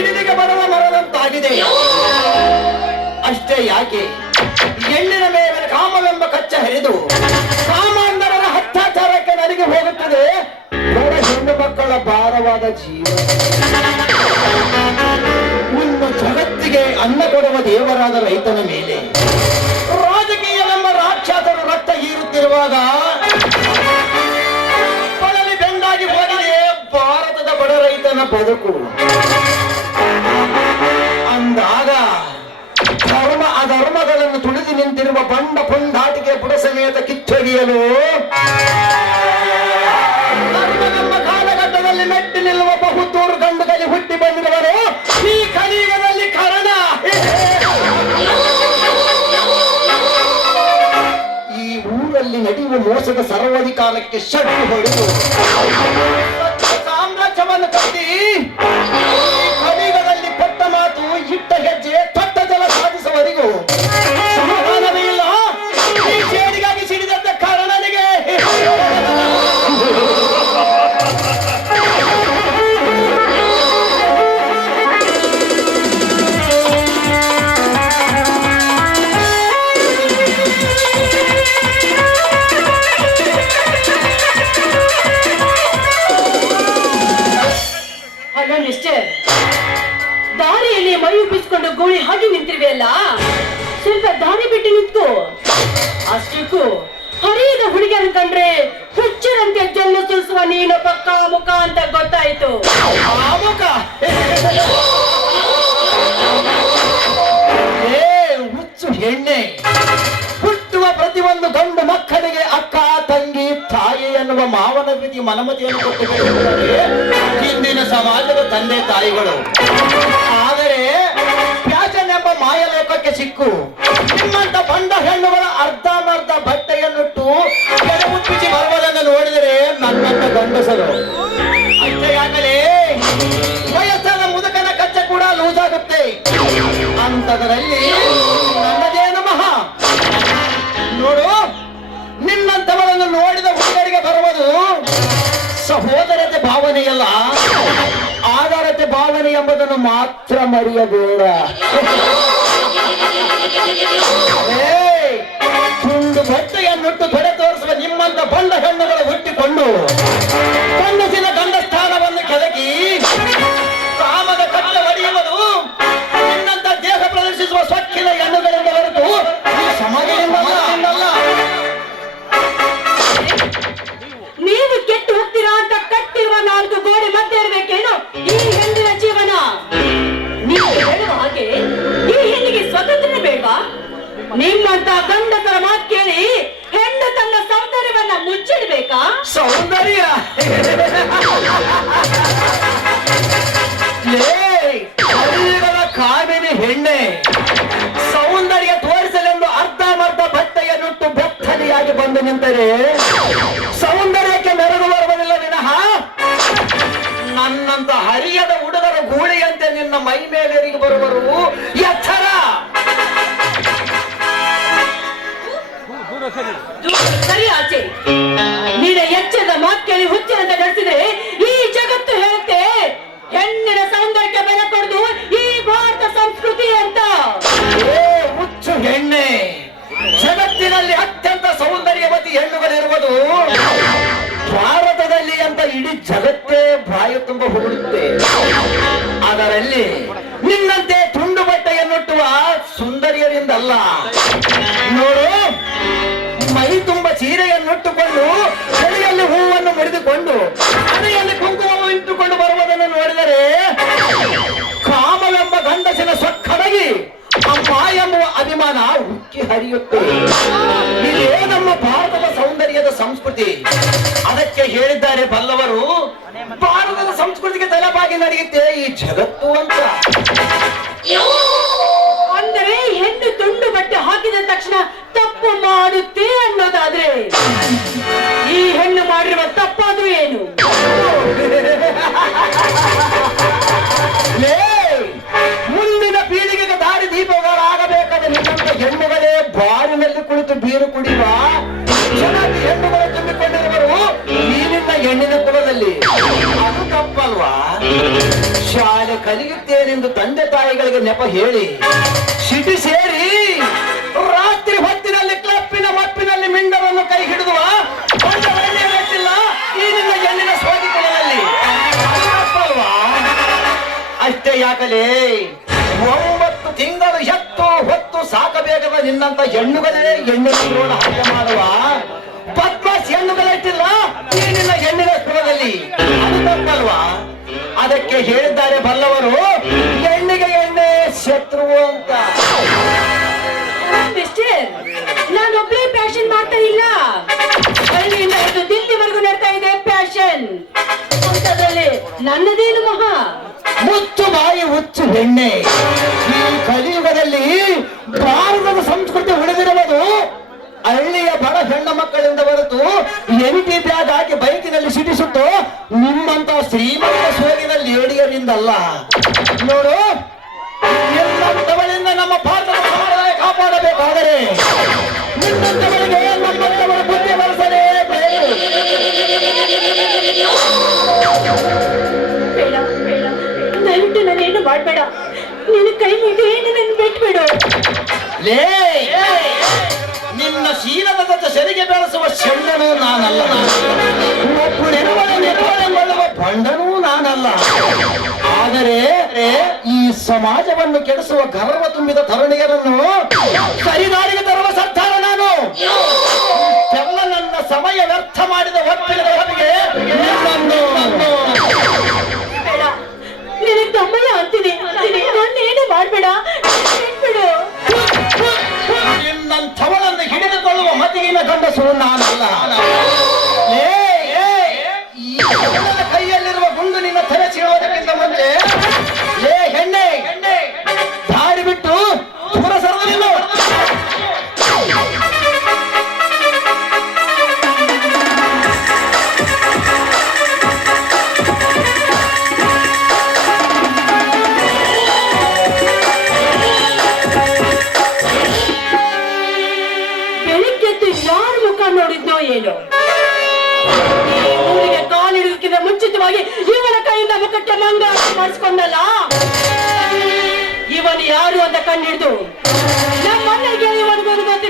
ಸಿಡಿಲಿಗೆ ಬರುವ ಮರದಂತಾಗಿದೆ. ಅಷ್ಟೇ ಯಾಕೆ, ಹೆಣ್ಣಿನ ಮೇಲೆ ಕಾಮವೆಂಬ ಕಚ್ಚ ಹರಿದು ಸಾಮಾನ್ಯರ ಹತ್ತಾಚಾರಕ್ಕೆ ನಲಿಗೆ ಹೋಗುತ್ತದೆ ಹೆಣ್ಣು ಮಕ್ಕಳ ಭಾರವಾದ ಜೀವನ. ನಿಮ್ಮ ಜಗತ್ತಿಗೆ ಅನ್ನ ಕೊಡುವ ದೇವರಾದ ರೈತನ ಮೇಲೆ ರಾಜಕೀಯವೆಂಬ ರಾಕ್ಷಸರು ರಕ್ತ ಹೀರುತ್ತಿರುವಾಗ ಬಳಲಿ ಬೆಂಡಾಗಿ ಹೋಗಿದೆ ಭಾರತದ ಬಡ ರೈತನ ಬದುಕು. ಅಂದಾಗ ಧರ್ಮ ಅಧರ್ಮಗಳನ್ನು ತುಳಿದು ನಿಂತಿರುವ ಬಂಡ ಪುಂಡಾಟಿಕೆ ಬುಡ ಸಮೇತ ಕಿಚ್ಚೊಗೆಯಲು ಧರ್ಮವೆಂಬ ಕಾಲಘಟ್ಟದಲ್ಲಿ ಮೆಟ್ಟಿ ನಿಲ್ಲುವ ಬಹುತೂರು ಗಂಡುಗಲಿ ಹುಟ್ಟಿ ಬಂದಿರುವರು ಈ ಕಲಿಯುಗದಲ್ಲಿ ಕಾರಣ. ಈ ಊರಲ್ಲಿ ನಡೆಯುವ ಮೋಸದ ಸರ್ವಾಧಿಕಾರಕ್ಕೆ ಶಕ್ತಿ ಹೊಡೆದು ಸಾಮ್ರಾಜ್ಯವನ್ನು ಕಟ್ಟಿ ಕಲಿಯುಗದಲ್ಲಿ ಕೊಟ್ಟ ಮಾತು ಇಟ್ಟ ಹೆಜ್ಜೆ ತೊಟ್ಟ ಜಲ ಸಾಧಿಸುವವರಿಗೂ ಸಮಾಧಾನವೇ ಇಲ್ಲ. ಈ ಸೇಡಿಗಾಗಿ ಸಿಡಿದಂತ ಕಾರಣನಿಗೆ ದಾರಿಯಲ್ಲಿ ಮೈ ಉಬ್ಬಿಸಿಕೊಂಡು ಗೋಳಿ ಹಾಗೆ ನಿಂತಿರುವೆಯಲ್ಲ, ಸ್ವಲ್ಪ ದಾರಿ ಬಿಟ್ಟು ನಿಂತು. ಅಷ್ಟಕ್ಕೂ ಹರಿಯದ ಹುಡುಗಿಯರ ಕಂಡ್ರೆ ಹುಚ್ಚರಂತೆ ಜಲ್ಲು ಸುರಿಸುವ ನೀನು ಪಕ್ಕ ಮುಖ ಅಂತ ಗೊತ್ತಾಯ್ತು. ಹುಚ್ಚು ಹೆಣ್ಣೆ, ಹುಟ್ಟುವ ಪ್ರತಿಯೊಂದು ಗಂಡು ಮಕ್ಕಳಿಗೆ ಅಕ್ಕ ತಂಗಿ ತಾಯಿ ಎನ್ನುವ ಮಾವನ ರೀತಿ ಮನಮತಿಯನ್ನು ಕೊಟ್ಟು ಹಿಂದಿನ ಸಮಾಜದ ತಂದೆ ತಾಯಿಗಳು. ಆದರೆ ಫ್ಯಾಷನ್ ಎಂಬ ಮಾಯಲೋಕಕ್ಕೆ ಸಿಕ್ಕು ನಿಮ್ಮಂತ ಬಂಡ ಹೆಣ್ಣುಗಳ ಅರ್ಧಮರ್ಧ ಬಟ್ಟೆಯನ್ನುಟ್ಟು ಕೆಳಮುಚ್ಚಿಸಿ ಬರುವುದನ್ನು ನೋಡಿದರೆ ನನ್ನಂತ ಗಂಡಸರು. ಅಷ್ಟೇ ಆಗಲೇ ವಯಸ್ಸಾದ ಮುದುಕನ ಕಚ್ಚ ಕೂಡ ಲೂಸ್ ಆಗುತ್ತೆ. ಅಂತದರಲ್ಲಿ ನನ್ನದೇನು ಮಹಾ ನೋಡು, ನಿನ್ನಂತವಳನ್ನು ನೋಡಿದ ಹುಡುಗರಿಗೆ ಬರುವುದು ಸಹೋದರತೆ ಭಾವನೆಯಲ್ಲ, ಆಧಾರತೆ ಭಾವನೆ ಎಂಬುದನ್ನು ಮಾತ್ರ ಮರೆಯಬೇಡ. ತುಂಡು ಬಟ್ಟೆಯನ್ನುಟ್ಟು ತೊಡೆ ತೋರಿಸುವ ನಿಮ್ಮಂತ ಬಂಡ ಹೆಣ್ಣುಗಳು ಹುಟ್ಟಿಕೊಂಡು ಗಂಡಸಿನ ಗಂಡ ಸ್ಥಾನವನ್ನು ಕೆದಕಿ ಕಾಮದ ಕಟ್ಟ ಒಡೆಯುವುದು ನಿನ್ನಂತ ದೇಹ ಪ್ರದರ್ಶಿಸುವ ಸ್ವಚ್ಛಿನ ಹೆಣ್ಣುಗಳಿಂದ ಹೊರತು ಈ ಸಮಾಜದಿಂದಲ್ಲ. ನೀವು ಕೆಟ್ಟು ಹೋಗ್ತೀರಾ ಅಂತ ಕಟ್ಟಿರುವ 4 ಗೋಡೆ ಮಧ್ಯೆ ಇರಬೇಕೇನು ಈ ಹೆಣ್ಣಿನ ಜೀವನ? ನೀವು ಹೇಳುವ ಹಾಗೆ ಈ ಹೆಣ್ಣಿಗೆ ಸ್ವತಂತ್ರನೇ ಬೇಡವಾ? ನಿಮ್ಮಂತ ಗಂಡಸರ ಮಾತು ಕೇಳಿ ಹೆಣ್ಣು ತನ್ನ ಸೌಂದರ್ಯವನ್ನ ಮುಚ್ಚಿಡ್ಬೇಕಾ? ಸೌಂದರ್ಯ ಕಾಮಿನಿ ಹೆಣ್ಣೆ, ಸೌಂದರ್ಯ ತೋರಿಸಲೆಂದು ಅರ್ಧಮರ್ಧ ಬಟ್ಟೆಯನ್ನುಟ್ಟು ಬೆತ್ತಲಿಯಾಗಿ ಬಂದು ನಿಂತರೆ ಸೌಂದರ್ಯಕ್ಕೆ ಮೆರಗು ಬರುವುದಿಲ್ಲ ವಿನಃ ನನ್ನಂತ ಹರಿಯದ ಹುಡುಗರ ಗೂಳಿಯಂತೆ ನಿನ್ನ ಮೈ ಮೇಲೆ ಬರುವರು ಎತ್ತರ. ಸರಿ ಆಚೆ, ನಿನ್ನ ಎಚ್ಚರದ ಮಾತು ಕೇಳಿ ಹುಚ್ಚಿನಂತೆ ನಡೆಸಿದ್ರೆ ಈ ಜಗತ್ತು ಹೇಳುತ್ತೆ ಹೆಣ್ಣಿನ ಸೌಂದರ್ಯಕ್ಕೆ ಬೆಲೆ ಕೊಡುದು ಈ ಭಾರತ ಸಂಸ್ಕೃತಿ ಅಂತ. ಹುಚ್ಚು ಹೆಣ್ಣೆ, ಜಗತ್ತಿನಲ್ಲಿ ಅತ್ಯಂತ ಸೌಂದರ್ಯವತಿ ಹೆಣ್ಣುಗಳಿರುವುದು ಭಾರತದಲ್ಲಿ ಅಂತ ಇಡೀ ಜಗತ್ತೇ ಬಾಯಿ ತುಂಬ ಹೊಗಳುತ್ತೆ. ಅದರಲ್ಲಿ ನಿನ್ನಂತೆ ತುಂಡು ಬಟ್ಟೆಯನ್ನುಟ್ಟುವ ಸುಂದರಿಯರಿಂದಲ್ಲ. ನೋಡು, ಮೈ ತುಂಬ ಸೀರೆಯನ್ನುಟ್ಟುಕೊಂಡು ಚಳಿಯಲ್ಲಿ ಹೂವನ್ನು ಮುರಿದುಕೊಂಡು ಹಣೆಯಲ್ಲಿ ಕುಂಕುಮವನ್ನು ಇಟ್ಟುಕೊಂಡು ಬರುವುದನ್ನು ನೋಡಿದರೆ ಕಾಮವೆಂಬ ಗಂಡಸಿನ ಸೊಕ್ಕಡಗಿ ಅಮ್ಮ ಎಂಬುವ ಅಭಿಮಾನ ಉಕ್ಕಿ ಹರಿಯುತ್ತೆ. ಇದೇ ನಮ್ಮ ಭಾರತದ ಸೌಂದರ್ಯದ ಸಂಸ್ಕೃತಿ. ಅದಕ್ಕೆ ಹೇಳಿದ್ದಾರೆ ಬಲ್ಲವರು, ಭಾರತದ ಸಂಸ್ಕೃತಿಗೆ ತಲೆಬಾಗಿ ನಡೆಯುತ್ತೆ ಈ ಜಗತ್ತು ಅಂತ. ಅಂದರೆ ಹೆಣ್ಣು ತುಂಡು ಬಟ್ಟೆ ಹಾಕಿದ ತಕ್ಷಣ ತಪ್ಪು ಮಾಡುತ್ತೆ ಅನ್ನೋದಾದ್ರೆ ಈ ಹೆಣ್ಣು ಮಾಡಿರುವ ತಪ್ಪಾದ್ರೂ ಏನು? ಮುಂದಿನ ಪೀಳಿಗೆಗೆ ದಾರಿ ದೀಪಗಳಾಗಬೇಕಾದ ನಿಮ್ಮಂತ ಹೆಣ್ಣುಗಳೇ ಬಾರಿನಲ್ಲಿ ಕುಳಿತು ಬೀರು ಕುಡಿಯುವ ಚೆನ್ನಾಗಿ ಹೆಣ್ಣುಗಳು ತುಂಬಿಕೊಂಡಿರುವರು ಈ ನಿನ್ನ ಹೆಣ್ಣಿನ ಕುಲದಲ್ಲಿ. ಅದು ತಪ್ಪಲ್ವಾ? ಶಾಲೆ ಕಲಿಯುತ್ತೇನೆಂದು ತಂದೆ ತಾಯಿಗಳಿಗೆ ನೆಪ ಹೇಳಿ ಸಿಟಿ ಸೇರಿ ರಾತ್ರಿ ಹೊತ್ತಿನಲ್ಲಿ ಕ್ಲಬ್ಬಿನ ಮಪ್ಪಿನಲ್ಲಿ ಮಿಂಡವನ್ನು ಕೈ ಹಿಡಿದುವ ಗೊತ್ತಿಲ್ಲ ಈ ನಿನ್ನ ಹೆಣ್ಣಿನ ಸ್ವಾಧಿಕದಲ್ಲಿ ತಪ್ಪಲ್ವಾ? ಅಷ್ಟೇ ಯಾಕಲೇ 9 ತಿಂಗಳು ಎತ್ತು ಹೊತ್ತು ಸಾಕಬೇಕಾದ ನಿನ್ನಂತ ಹೆಣ್ಣುಗಳೇ ಹೆಣ್ಣು ಹಾಗೆ ಮಾಡುವ ಬದ್ಮಾಸ್ ಹೆಣ್ಣುಗಳಿಟ್ಟಿಲ್ಲ ಈ ನಿನ್ನ ಹೆಣ್ಣಿನ ಸ್ಥಳದಲ್ಲಿ ಅದು ತಪ್ಪಲ್ವಾ? ಅದಕ್ಕೆ ಹೇಳಿದ್ದಾರೆ ಬಲ್ಲವರು, ಹೆಣ್ಣಿಗೆ ಎಣ್ಣೆ ಶತ್ರು ಅಂತ. ಮಿಸ್ಟರ್, ನಾನೊಬ್ಳೇ ಪ್ಯಾಷನ್ ಮಾಡ್ತಾ ಇಲ್ಲ, ಹಳ್ಳಿಯಿಂದ ಹಿಡಿದು ದಿಲ್ಲಿವರೆಗೂ ನಡ್ತಾ ಇದೆ ಪ್ಯಾಷನ್. ಅಂತದ್ರಲ್ಲಿ ನನ್ನದೇನು ಮಹಾ? ಮುಚ್ಚು ಬಾಯಿ ಹುಚ್ಚು ಹೆಣ್ಣೆ, ಈ ಕಲಿಯುಗದಲ್ಲಿ ಭಾರತದ ಸಂಸ್ಕೃತಿ ಉಳಿದಿರುವುದು ಹಳ್ಳಿಯ ಬಡ ಹೆಣ್ಣು ಮಕ್ಕಳಿಂದ ಹೊರತು ಎಂಟಿ ಬ್ಯಾಗ್ ಹಾಕಿ ಬೈಕಿನಲ್ಲಿ ಸಿಡಿಸುತ್ತೋ ನಿಮ್ಮಂತ ಶ್ರೀಮಂತ ಸೋಗಿನ ಲೇಡಿಯರಿಂದಲ್ಲ. ನೋಡು, ನಿಮ್ಮಂತವಳಿಂದ ನಮ್ಮ ಭಾರತದ ಸಮಾಜ ಕಾಪಾಡಬೇಕಾದರೆ ನಿಮ್ಮಂತವಳಿಗೆ ನಮ್ಮಂತವರ ಬುದ್ಧಿ ಬರೆಸಲೇಬೇಕು. ಬೇಡ ಬೇಡ, ದಯವಿಟ್ಟು ನಾನೇನು ಮಾಡ್ಬೇಡ, ನೀನು ಕೈ ಮುಗಿ ನನ್ನ ಬಿಟ್ಬಿಡು. ಲೇ, ನಿನ್ನ ಶೀಲದ ಸೆರಿಗೆ ಬೆಳೆಸುವ ಶೆಣ್ಣನೂ ನಾನಲ್ಲ, ನೆರವಳೆಂಬುವ ಬಂಡನೂ ನಾನಲ್ಲ. ಆದರೆ ಈ ಸಮಾಜವನ್ನು ಕೆಡಿಸುವ ಗರ್ವ ತುಂಬಿದ ತರುಣಿಯರನ್ನು ಸರಿದಾರಿಗೆ ತರುವ ಸರ್ದಾರ ನಾನು. ಎಲ್ಲ ನನ್ನ ಸಮಯ ವ್ಯರ್ಥ ಮಾಡಿದ ಒಪ್ಪಿಗೆ ಬೇಡ, ನಿನಗೆ ತಮ್ಮಯ್ಯ ಅಂತೀನಿ, ನಾನೇನು ಮಾಡ್ಬೇಡ, ಬಿಟ್ಬಿಡು. ನಿನ್ನಂಥವಳನ್ನು ಹಿಡಿದುಕೊಳ್ಳುವ ಮತಿಗಿನ ಗಂಡಸು ನಾನಲ್ಲ. ಈ ಹೆಣ್ಣನ ಕೈಯಲ್ಲಿರುವ ಗುಂಡು ನಿನ್ನ ತಲೆ ಸೀಳುವುದಕ್ಕಿಂತ ಮುಂಚೆ ಹೆಣ್ಣೆ ದಾರಿ ಬಿಟ್ಟು ದೂರ ಸರಲಿಲ್ಲ. ಯಾರ ಮುಖ ನೋಡಿದ್ನೋ ಏನೋ, ಊರಿಗೆ ಕಾಲಿಡುವುದಕ್ಕಿಂತ ಮುಂಚಿತವಾಗಿ ಇವನ ಕೈಯಿಂದ ಮುಖಕ್ಕೆ ಮಂಗಾರ ಮಾಡಿಸ್ಕೊಂಡಲ್ಲ. ಇವನು ಯಾರು ಅಂತ ಕಂಡಿಡ್ದು ನಮ್ಮನೆಗೆ ಇವನಿಗೊಂದು ಗೊತ್ತಿಲ್ಲ.